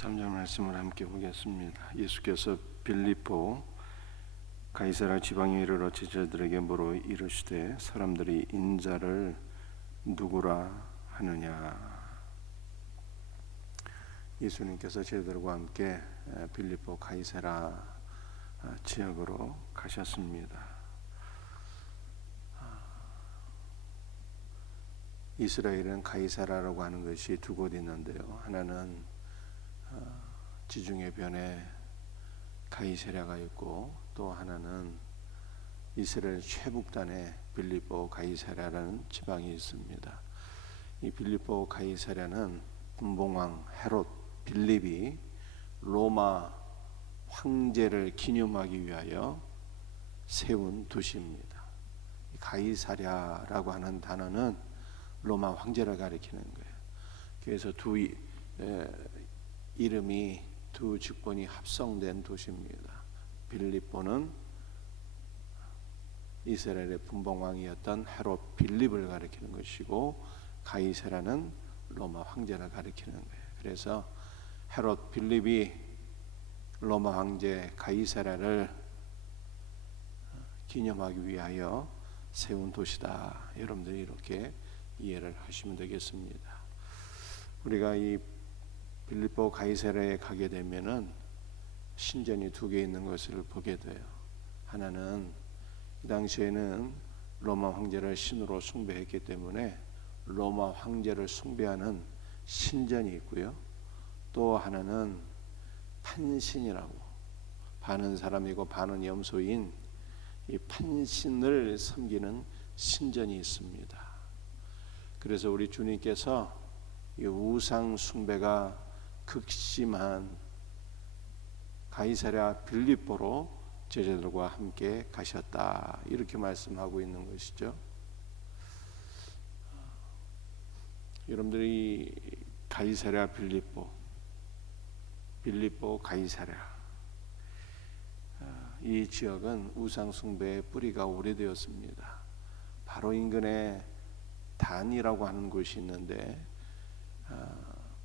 13절 말씀을 함께 보겠습니다. 예수께서 빌립보 가이사랴 지방에 이르러 제자들에게 물어 이르시되 사람들이 인자를 누구라 하느냐. 예수님께서 제자들과 함께 빌립보 가이사랴 지역으로 가셨습니다. 이스라엘은 가이사랴라고 하는 것이 두 곳 있는데요. 하나는 지중해 변에 가이사랴가 있고, 또 하나는 이스라엘 최북단에 빌립보 가이사랴라는 지방이 있습니다. 이 빌립보 가이사랴는 분봉왕 헤롯 빌립이 로마 황제를 기념하기 위하여 세운 도시입니다. 가이사랴라고 하는 단어는 로마 황제를 가리키는 거예요. 그래서 이름이 두 직분이 합성된 도시입니다. 빌립보는 이스라엘의 분봉왕이었던 헤롯 빌립을 가리키는 것이고, 가이사랴는 로마 황제를 가리키는 거예요. 그래서 헤롯 빌립이 로마 황제 가이사랴를 기념하기 위하여 세운 도시다. 여러분들이 이렇게 이해를 하시면 되겠습니다. 우리가 이 빌립보 가이사랴에 가게 되면은 신전이 두 개 있는 것을 보게 돼요. 하나는 이 당시에는 로마 황제를 신으로 숭배했기 때문에 로마 황제를 숭배하는 신전이 있고요. 또 하나는 판신이라고, 반은 사람이고 반은 염소인 이 판신을 섬기는 신전이 있습니다. 그래서 우리 주님께서 이 우상 숭배가 극심한 가이사랴 빌립보로 제자들과 함께 가셨다, 이렇게 말씀하고 있는 것이죠. 여러분들이 가이사랴 빌립보 가이사랴, 이 지역은 우상 숭배의 뿌리가 오래되었습니다. 바로 인근에 단이라고 하는 곳이 있는데,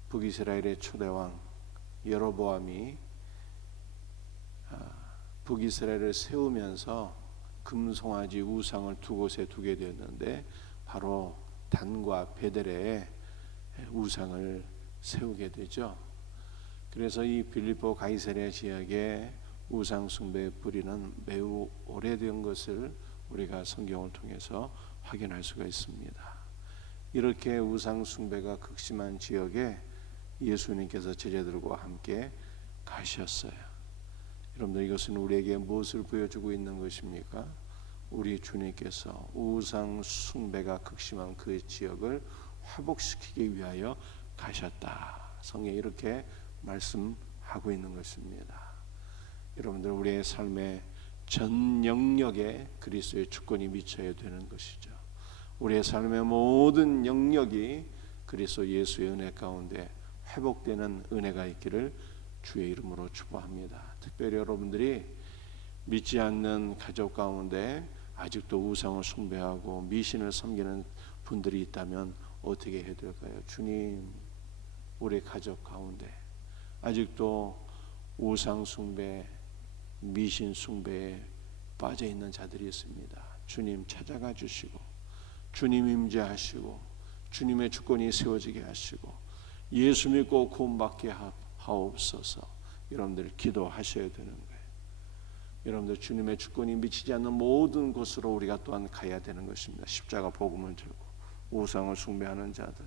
북이스라엘의 초대왕 여로보암이 북이스라엘을 세우면서 금송아지 우상을 두 곳에 두게 되었는데, 바로 단과 베델에 우상을 세우게 되죠. 그래서 이 빌립보 가이사랴 지역의 우상 숭배의 뿌리는 매우 오래된 것을 우리가 성경을 통해서 확인할 수가 있습니다. 이렇게 우상 숭배가 극심한 지역에 예수님께서 제자들과 함께 가셨어요. 여러분들, 이것은 우리에게 무엇을 보여주고 있는 것입니까? 우리 주님께서 우상 숭배가 극심한 그 지역을 회복시키기 위하여 가셨다. 성경에 이렇게 말씀하고 있는 것입니다. 여러분들, 우리의 삶의 전 영역에 그리스도의 주권이 미쳐야 되는 것이죠. 우리의 삶의 모든 영역이 그리스도 예수의 은혜 가운데 회복되는 은혜가 있기를 주의 이름으로 축복합니다. 특별히 여러분들이 믿지 않는 가족 가운데 아직도 우상을 숭배하고 미신을 섬기는 분들이 있다면 어떻게 해야 될까요? 주님, 우리 가족 가운데 아직도 우상 숭배, 미신 숭배에 빠져 있는 자들이 있습니다. 주님 찾아가 주시고, 주님 임재하시고, 주님의 주권이 세워지게 하시고, 예수 믿고 구원받게 하옵소서. 여러분들 기도하셔야 되는 거예요. 여러분들, 주님의 주권이 미치지 않는 모든 곳으로 우리가 또한 가야 되는 것입니다. 십자가 복음을 들고 우상을 숭배하는 자들,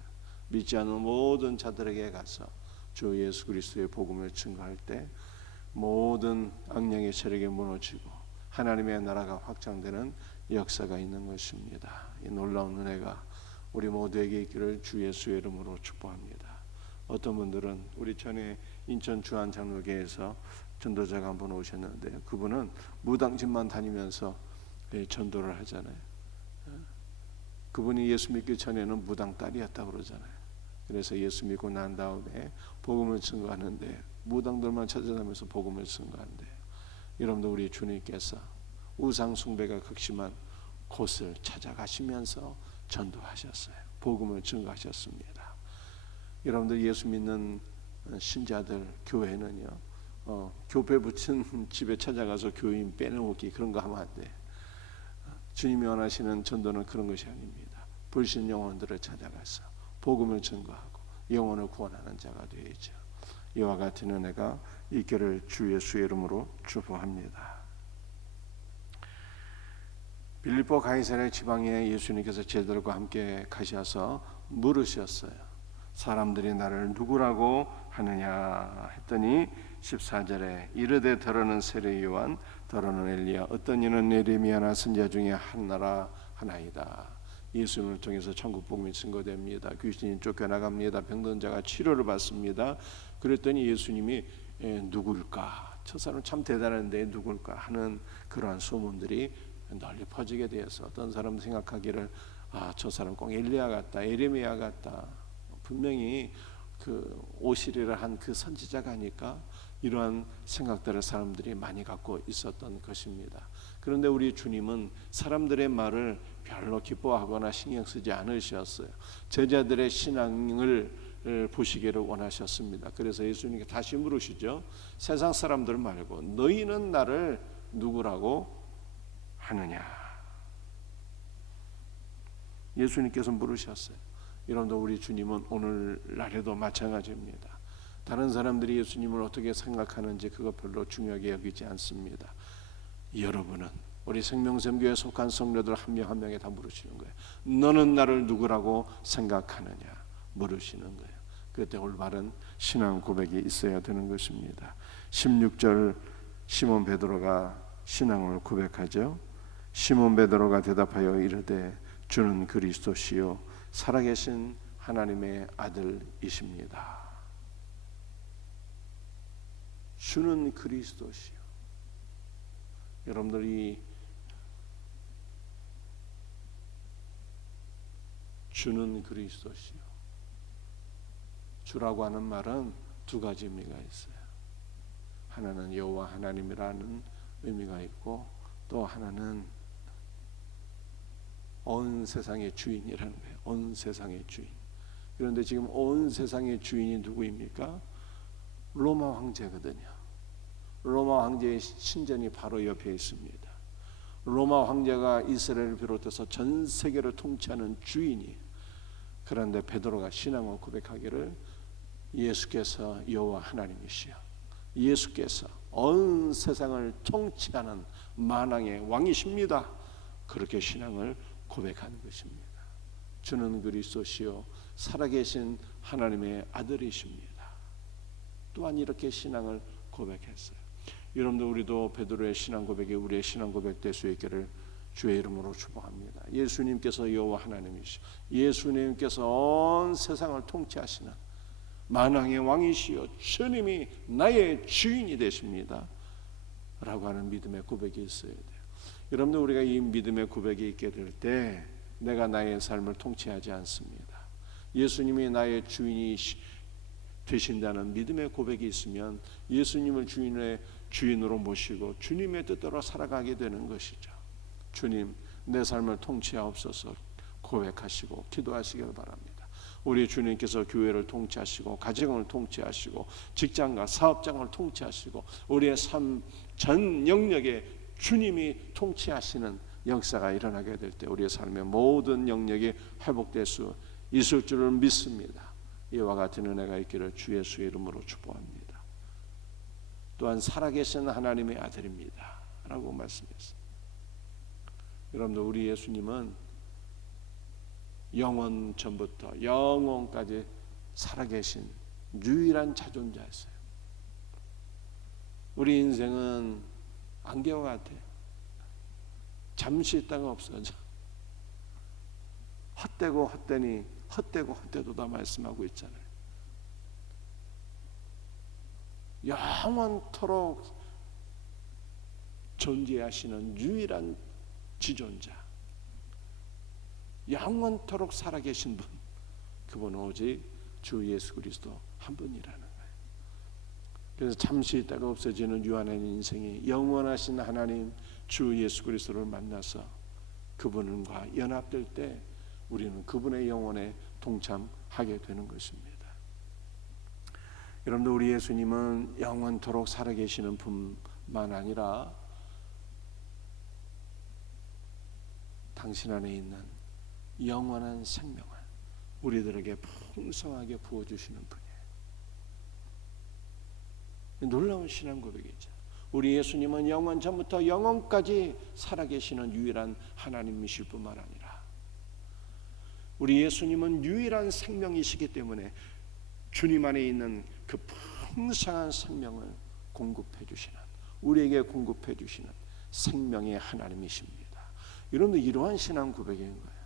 믿지 않는 모든 자들에게 가서 주 예수 그리스도의 복음을 증거할 때 모든 악령의 세력이 무너지고 하나님의 나라가 확장되는 역사가 있는 것입니다. 이 놀라운 은혜가 우리 모두에게 있기를 주 예수의 이름으로 축복합니다. 어떤 분들은 우리 전에 인천 주한장로교회에서 전도자가 한번 오셨는데, 그분은 무당집만 다니면서 전도를 하잖아요. 그분이 예수 믿기 전에는 무당 딸이었다고 그러잖아요. 그래서 예수 믿고 난 다음에 복음을 증거하는데 무당들만 찾아다니면서 복음을 증거하는데, 여러분들, 우리 주님께서 우상 숭배가 극심한 곳을 찾아가시면서 전도하셨어요. 복음을 증거하셨습니다. 여러분들, 예수 믿는 신자들 교회는요, 교패 붙인 집에 찾아가서 교인 빼놓기 그런 거 하면 안 돼. 주님이 원하시는 전도는 그런 것이 아닙니다. 불신 영혼들을 찾아가서 복음을 전거하고 영혼을 구원하는 자가 되어야죠. 이와 같은 은혜가 있기를 주 예수의 이름으로 축복합니다. 빌립보 가이사랴 지방에 예수님께서 제자들과 함께 가셔서 물으셨어요. 사람들이 나를 누구라고 하느냐 했더니 14절에 이르되 더러는 세례 요한, 더러는 엘리야, 어떤 이는 예레미야나 선지자 중에 하나라 하나이다. 예수님을 통해서 천국 복음이 증거됩니다. 귀신이 쫓겨나갑니다. 병든 자가 치료를 받습니다. 그랬더니 예수님이 누굴까? 저 사람 참 대단한데 누굴까 하는 그러한 소문들이 널리 퍼지게 되어서 어떤 사람 생각하기를 저 사람 꼭 엘리야 같다, 예레미야 같다. 분명히 그 오시리라 한 그 선지자가 아닐까? 이러한 생각들을 사람들이 많이 갖고 있었던 것입니다. 그런데 우리 주님은 사람들의 말을 별로 기뻐하거나 신경 쓰지 않으셨어요. 제자들의 신앙을 보시기를 원하셨습니다. 그래서 예수님께 다시 물으시죠. 세상 사람들 말고 너희는 나를 누구라고 하느냐? 예수님께서 물으셨어요. 여러분도 우리 주님은 오늘날에도 마찬가지입니다. 다른 사람들이 예수님을 어떻게 생각하는지 그거 별로 중요하게 여기지 않습니다. 여러분은 우리 생명샘교에 속한 성도들 한 명 한 명에 다 물으시는 거예요. 너는 나를 누구라고 생각하느냐 물으시는 거예요. 그때 올바른 신앙 고백이 있어야 되는 것입니다. 16절 시몬 베드로가 신앙을 고백하죠. 시몬 베드로가 대답하여 이르되 주는 그리스도시요 살아계신 하나님의 아들이십니다. 주는 그리스도시요. 여러분들이 주는 그리스도시요. 주라고 하는 말은 두 가지 의미가 있어요. 하나는 여호와 하나님이라는 의미가 있고 또 하나는 온 세상의 주인이라는 거예요. 온 세상의 주인. 그런데 지금 온 세상의 주인이 누구입니까? 로마 황제거든요. 로마 황제의 신전이 바로 옆에 있습니다. 로마 황제가 이스라엘을 비롯해서 전 세계를 통치하는 주인이에요. 그런데 베드로가 신앙을 고백하기를 예수께서 여호와 하나님이시여, 예수께서 온 세상을 통치하는 만왕의 왕이십니다. 그렇게 신앙을 고백하는 것입니다. 주는 그리스도시요 살아계신 하나님의 아들이십니다. 또한 이렇게 신앙을 고백했어요. 여러분들 우리도 베드로의 신앙 고백이 우리의 신앙 고백 될 수 있기를 주의 이름으로 축복합니다. 예수님께서 여호와 하나님이시오, 예수님께서 온 세상을 통치하시는 만왕의 왕이시여, 주님이 나의 주인이 되십니다 라고 하는 믿음의 고백이 있어야 돼요. 여러분들 우리가 이 믿음의 고백이 있게 될 때 내가 나의 삶을 통치하지 않습니다. 예수님이 나의 주인이 되신다는 믿음의 고백이 있으면 예수님을 주인으로 모시고 주님의 뜻대로 살아가게 되는 것이죠. 주님, 내 삶을 통치하옵소서 고백하시고 기도하시길 바랍니다. 우리 주님께서 교회를 통치하시고 가정을 통치하시고 직장과 사업장을 통치하시고 우리의 삶 전 영역에 주님이 통치하시는 역사가 일어나게 될 때 우리의 삶의 모든 영역이 회복될 수 있을 줄을 믿습니다. 이와 같은 은혜가 있기를 주 예수의 이름으로 축복합니다. 또한 살아계신 하나님의 아들입니다 라고 말씀했습니다. 여러분들 우리 예수님은 영원 전부터 영원까지 살아계신 유일한 자존자였어요. 우리 인생은 안개와 같아요. 잠시 있다가 없어져. 헛되고 헛되니 헛되고 헛되도다 말씀하고 있잖아요. 영원토록 존재하시는 유일한 지존자, 영원토록 살아계신 분, 그분은 오직 주 예수 그리스도 한 분이라는 거예요. 그래서 잠시 있다가 없어지는 유한한 인생이 영원하신 하나님 주 예수 그리스도를 만나서 그분과 연합될 때 우리는 그분의 영혼에 동참하게 되는 것입니다. 여러분들, 우리 예수님은 영원토록 살아계시는 분만 아니라 당신 안에 있는 영원한 생명을 우리들에게 풍성하게 부어주시는 분이에요. 놀라운 신앙 고백이죠. 우리 예수님은 영원 전부터 영원까지 살아계시는 유일한 하나님이실 뿐만 아니라 우리 예수님은 유일한 생명이시기 때문에 주님 안에 있는 그 풍성한 생명을 공급해 주시는, 우리에게 공급해 주시는 생명의 하나님이십니다. 여러분들, 이러한 신앙 고백인 거예요.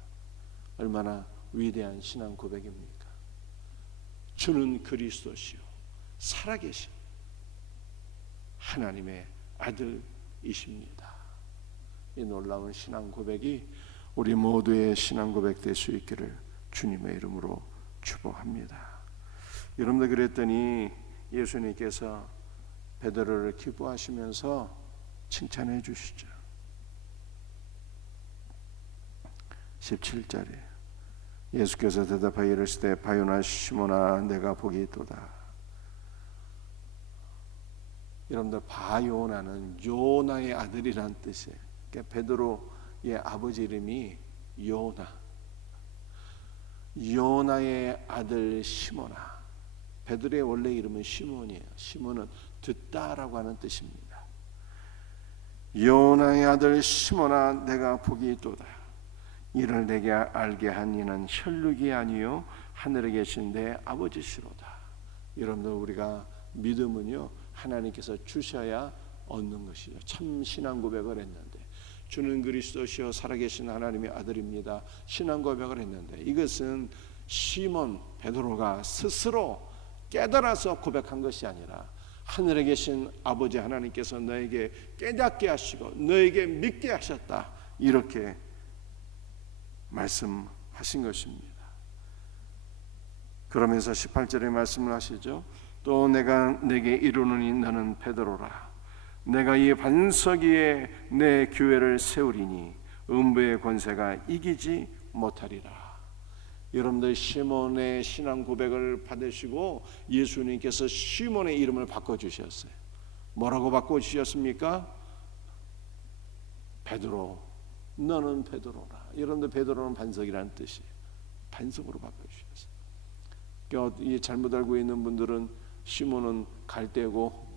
얼마나 위대한 신앙 고백입니까? 주는 그리스도시요 살아계신 하나님의 아들이십니다. 이 놀라운 신앙 고백이 우리 모두의 신앙 고백 될 수 있기를 주님의 이름으로 축복합니다. 여러분들, 그랬더니 예수님께서 베드로를 기뻐하시면서 칭찬해 주시죠. 17절에 예수께서 대답하여 이르시되 바요나 시몬아 내가 복이 있도다. 여러분들, 바요나는 요나의 아들이란 뜻이에요. 그러니까 베드로의 아버지 이름이 요나, 요나의 아들 시몬아. 베드로의 원래 이름은 시몬이에요. 시몬은 듣다라고 하는 뜻입니다. 요나의 아들 시몬아 내가 복이 있도다. 이를 내게 알게 한 이는 혈육이 아니요 하늘에 계신 내 아버지시로다. 여러분들, 우리가 믿음은요 하나님께서 주셔야 얻는 것이죠. 참 신앙 고백을 했는데, 주는 그리스도시요 살아계신 하나님의 아들입니다. 신앙 고백을 했는데, 이것은 시몬 베드로가 스스로 깨달아서 고백한 것이 아니라 하늘에 계신 아버지 하나님께서 너에게 깨닫게 하시고 너에게 믿게 하셨다, 이렇게 말씀하신 것입니다. 그러면서 18절에 말씀을 하시죠. 또 내가 내게 이르노니 너는 베드로라. 내가 이 반석 위에 내 교회를 세우리니 음부의 권세가 이기지 못하리라. 여러분들, 시몬의 신앙 고백을 받으시고 예수님께서 시몬의 이름을 바꿔주셨어요. 뭐라고 바꿔주셨습니까? 베드로, 너는 베드로라. 여러분들, 베드로는 반석이라는 뜻이에요. 반석으로 바꿔주셨어요. 그러니까 잘못 알고 있는 분들은 시몬은 갈대고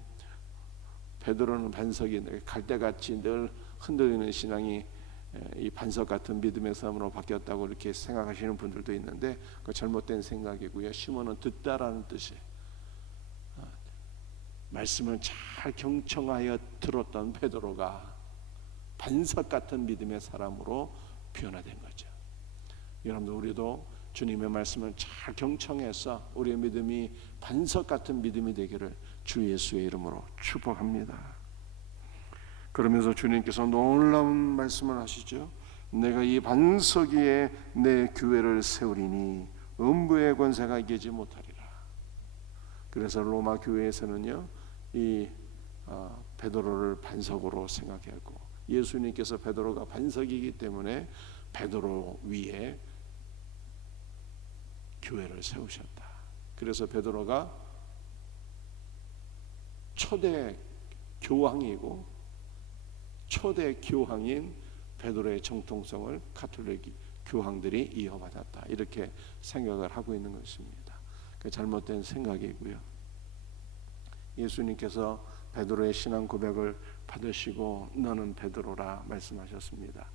베드로는 반석인데, 갈대같이 늘 흔들리는 신앙이 이 반석 같은 믿음의 삶으로 바뀌었다고 이렇게 생각하시는 분들도 있는데, 그 잘못된 생각이고요. 시몬은 듣다라는 뜻이에요. 말씀을 잘 경청하여 들었던 베드로가 반석 같은 믿음의 사람으로 변화된 거죠. 여러분들, 우리도 주님의 말씀을 잘 경청해서 우리의 믿음이 반석 같은 믿음이 되기를 주 예수의 이름으로 축복합니다. 그러면서 주님께서 놀라운 말씀을 하시죠. 내가 이 반석 위에 내 교회를 세우리니 음부의 권세가 이기지 못하리라. 그래서 로마 교회에서는요, 이 베드로를 반석으로 생각하고, 예수님께서 베드로가 반석이기 때문에 베드로 위에 교회를 세우셨다. 그래서 베드로가 초대 교황이고 초대 교황인 베드로의 정통성을 가톨릭 교황들이 이어받았다, 이렇게 생각을 하고 있는 것입니다. 그 잘못된 생각이고요. 예수님께서 베드로의 신앙 고백을 받으시고 너는 베드로라 말씀하셨습니다.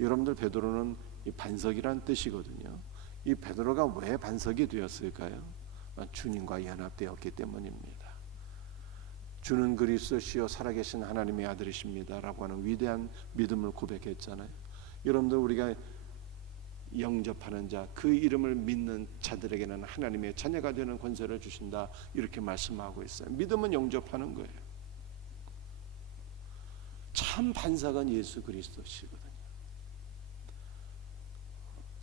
여러분들, 베드로는 이 반석이란 뜻이거든요. 이 베드로가 왜 반석이 되었을까요? 주님과 연합되었기 때문입니다. 주는 그리스도시요 살아계신 하나님의 아들이십니다 라고 하는 위대한 믿음을 고백했잖아요. 여러분들, 우리가 영접하는 자, 그 이름을 믿는 자들에게는 하나님의 자녀가 되는 권세를 주신다, 이렇게 말씀하고 있어요. 믿음은 영접하는 거예요. 참 반석은 예수 그리스도시거든요.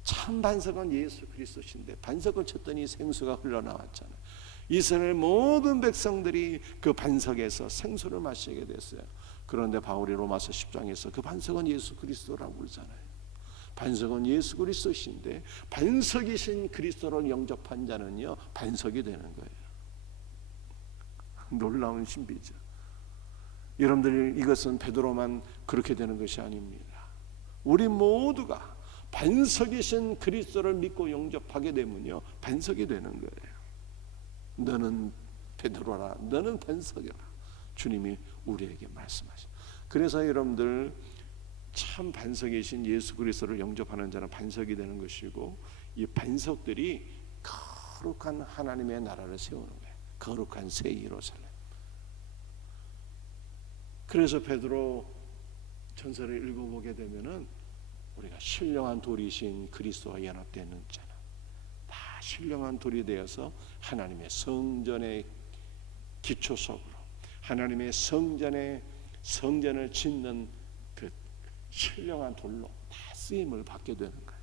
참 반석은 예수 그리스도신데, 반석을 쳤더니 생수가 흘러나왔잖아요. 이스라엘 모든 백성들이 그 반석에서 생수를 마시게 됐어요. 그런데 바울이 로마서 10장에서 그 반석은 예수 그리스도라고 그러잖아요. 반석은 예수 그리스도신데, 반석이신 그리스도를 영접한 자는요 반석이 되는 거예요. 놀라운 신비죠. 여러분들, 이것은 베드로만 그렇게 되는 것이 아닙니다. 우리 모두가 반석이신 그리스도를 믿고 영접하게 되면요, 반석이 되는 거예요. 너는 베드로라, 너는 반석이라, 주님이 우리에게 말씀하시죠. 그래서 여러분들, 참 반석이신 예수 그리스도를 영접하는 자는 반석이 되는 것이고, 이 반석들이 거룩한 하나님의 나라를 세우는 거예요. 거룩한 새 예루살렘. 그래서 베드로 전서를 읽어보게 되면은 우리가 신령한 돌이신 그리스도와 연합되는 자는 다 신령한 돌이 되어서 하나님의 성전의 기초석으로, 하나님의 성전을 짓는 그 신령한 돌로 다 쓰임을 받게 되는 거예요.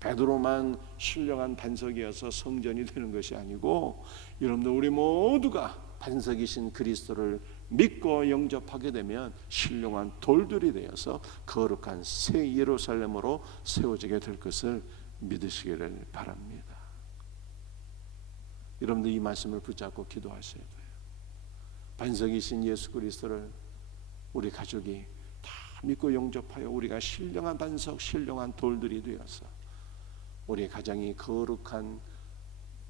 베드로만 신령한 반석이어서 성전이 되는 것이 아니고, 여러분들, 우리 모두가 반석이신 그리스도를 믿고 영접하게 되면 신령한 돌들이 되어서 거룩한 새 예루살렘으로 세워지게 될 것을 믿으시기를 바랍니다. 여러분들, 이 말씀을 붙잡고 기도하셔야 돼요. 반석이신 예수 그리스도를 우리 가족이 다 믿고 영접하여 우리가 신령한 반석, 신령한 돌들이 되어서 우리 가정이 거룩한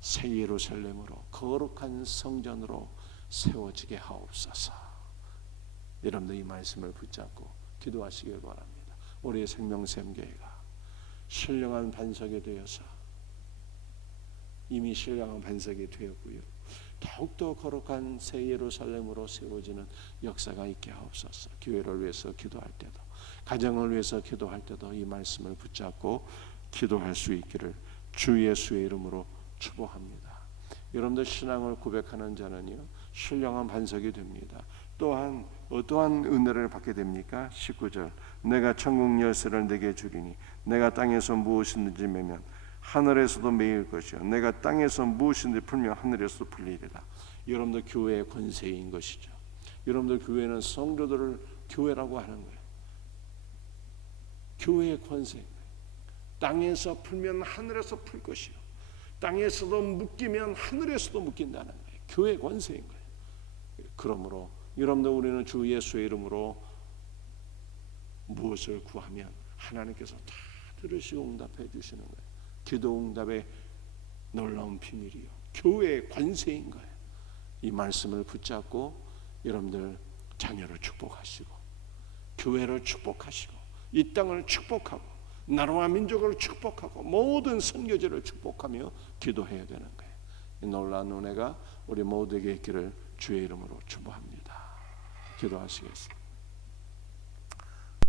새 예루살렘으로, 거룩한 성전으로 세워지게 하옵소서. 여러분들, 이 말씀을 붙잡고 기도하시길 바랍니다. 우리의 생명샘교회가 신령한 반석이 되어서, 이미 신령한 반석이 되었고요, 더욱더 거룩한 새 예루살렘으로 세워지는 역사가 있게 하옵소서. 교회를 위해서 기도할 때도, 가정을 위해서 기도할 때도 이 말씀을 붙잡고 기도할 수 있기를 주 예수의 이름으로 축복합니다. 여러분들, 신앙을 고백하는 자는요, 신령한 반석이 됩니다. 또한 어떠한 은혜를 받게 됩니까? 19절, 내가 천국 열쇠를 내게 주리니 내가 땅에서 무엇이든지 매면 하늘에서도 매일 것이요 내가 땅에서 무엇이든지 풀면 하늘에서도 풀리리라. 여러분들, 교회의 권세인 것이죠. 여러분들, 교회는 성도들을 교회라고 하는 거예요. 교회의 권세. 땅에서 풀면 하늘에서 풀 것이요 땅에서도 묶이면 하늘에서도 묶인다는 거예요. 교회의 권세인 거예요. 그러므로 여러분들, 우리는 주 예수의 이름으로 무엇을 구하면 하나님께서 다 들으시고 응답해 주시는 거예요. 기도 응답의 놀라운 비밀이요, 교회의 권세인 거예요. 이 말씀을 붙잡고 여러분들 자녀를 축복하시고, 교회를 축복하시고, 이 땅을 축복하고, 나라와 민족을 축복하고, 모든 선교지를 축복하며 기도해야 되는 거예요. 이 놀라운 은혜가 우리 모두에게 있기를 주의 이름으로 축복합니다. 기도하시겠습니다.